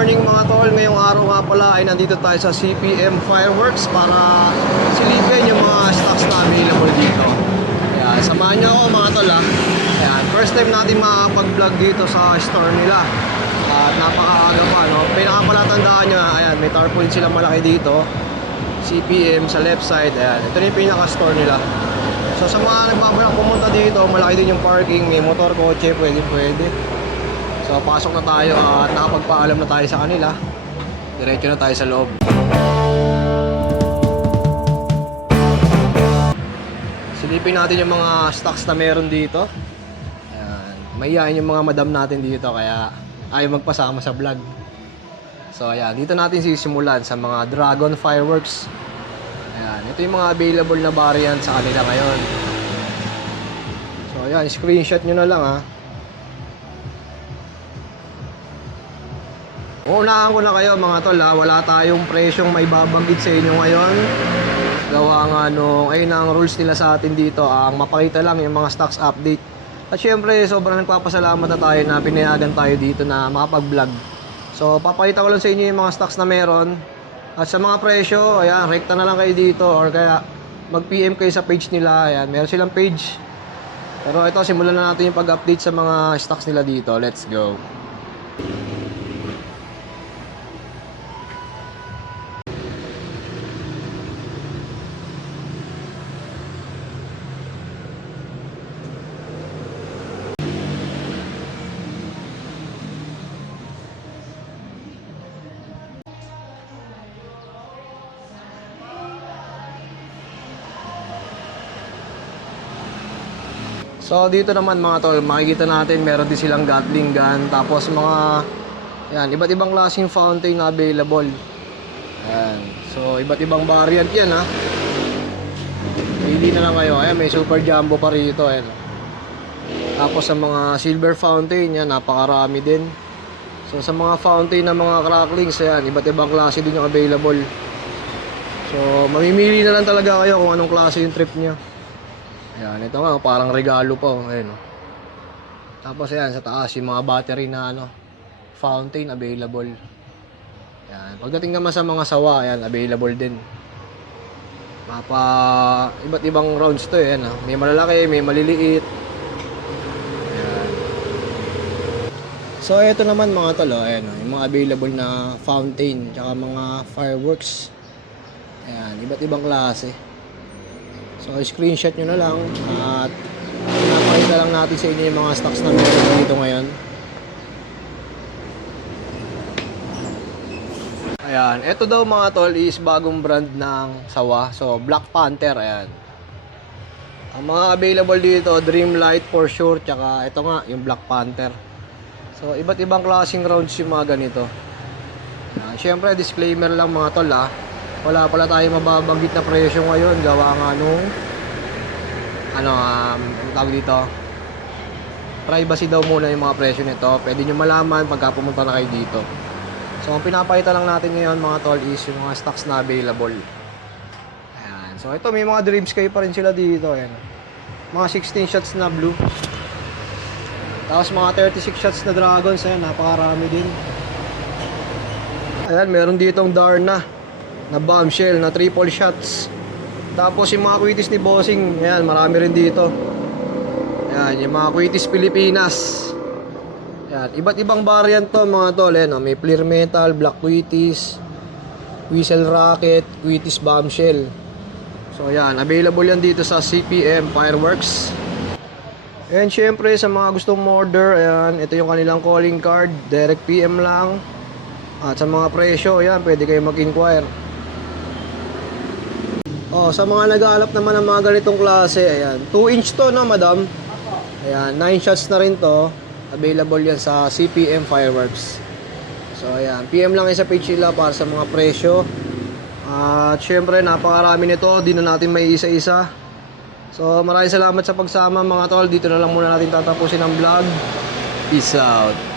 morning mga tol. Ngayong araw nga pala ay nandito tayo sa CPM Fireworks para silipin yung mga stocks na available dito. Ayan, samahan nyo ako mga tol ha. Ayan, first time natin makapag-vlog dito sa store nila. At napakaaga pa no. Pinakapalatandaan nyo, ayan, may tarpaulin sila malaki dito. CPM sa left side. Ayan, ito yung pinaka-store nila. So sa mga nagbabalak pumunta dito, malaki din yung parking, may motor, kotse, pwede. So pasok na tayo at nakapagpaalam na tayo sa kanila. Diretso na tayo sa loob. Silipin natin yung mga stocks na meron dito. Ayan. Mahihain yung mga madam natin dito kaya ayaw magpasama sa vlog. So ayan, dito natin sisimulan sa mga Dragon Fireworks. Ayan, ito yung mga available na variant sa kanila ngayon. So ayan, screenshot nyo na lang ha. Unahan ko na kayo mga tol ha, wala tayong presyong may babanggit sa inyo ngayon. Gawa nga nung, ayun ang rules nila sa atin dito, ang mapakita lang yung mga stocks update. At syempre sobrang nagpapasalamat na tayo na pinayagan tayo dito na makapag-vlog. So papakita ko lang sa inyo yung mga stocks na meron. At sa mga presyo, ayan, rekta na lang kayo dito or kaya mag-PM kayo sa page nila. Ayan, meron silang page. Pero ito, simulan na natin yung pag-update sa mga stocks nila dito. Let's go. So dito naman mga tol, makikita natin meron din silang Gatling gun. Tapos mga yan, iba't ibang klaseng fountain na available. Ayan. So iba't ibang variant yan ha. Pili na lang kayo. Ayan, may super jumbo pa rito. Ayan. Tapos sa mga silver fountain yan, napakarami din. So sa mga fountain na mga cracklings, ayan, iba't ibang klase din yung available. So mamimili na lang talaga kayo kung anong klase yung trip nyo. Ayan, ito nga, parang regalo pa. Ayan. Tapos ayan, sa taas, yung mga battery na fountain available. Ayan. Pagdating naman sa mga sawa, ayan, available din. Iba't ibang rounds to. Ayan, may malalaki, may maliliit. Ayan. So, ito naman mga tol, ayan, yung mga available na fountain, tsaka mga fireworks. Ayan, iba't ibang klase. So screenshot nyo na lang at napakita lang natin sa inyo yung mga stocks na meron dito ngayon. Ayan, ito daw mga tol is bagong brand ng sawa. So Black Panther, ayan. Ang mga available dito, Dreamlight for sure, tsaka ito nga, yung Black Panther. So iba't ibang klaseng rounds yung mga ganito. Ayan, syempre disclaimer lang mga tol ha. Wala pala tayo mababanggit na presyo ngayon gawa nga nung tawag dito, privacy daw muna yung mga presyo nito. Pwede nyo malaman pagka pumunta na kayo dito. So ang pinapakita lang natin ngayon mga tol is yung mga stocks na available. Ayan. So ito, may mga dreams kayo pa rin sila dito. Ayan. Mga 16 shots na blue. Tapos mga 36 shots na dragons. Ayan, napakarami din. Ayan, meron ditong Darna na bombshell na triple shots. Tapos yung mga Quitis ni Bossing, ayan, marami rin dito. Ayan, yung mga Quitis Pilipinas. Ayan, iba't ibang variant to mga tol. Ayan, may clear metal, black Quitis, whistle rocket, Quitis bombshell. So ayan, available yan dito sa CPM Fireworks. And syempre sa mga gustong order, ayan, ito yung kanilang calling card, direct PM lang. At sa mga presyo, ayan, pwede kayo mag-inquire. Oh, sa mga nag-aalap naman ng mga ganitong klase, ayan, 2 inch to no, madam? Ayan, 9 shots na rin to. Available yan sa CPM Fireworks. So, ayan, PM lang sa page nila para sa mga presyo. At syempre, napakarami nito, di na natin may isa-isa. So, maraming salamat sa pagsama mga tol. Dito na lang muna natin tatapusin ang vlog. Peace out.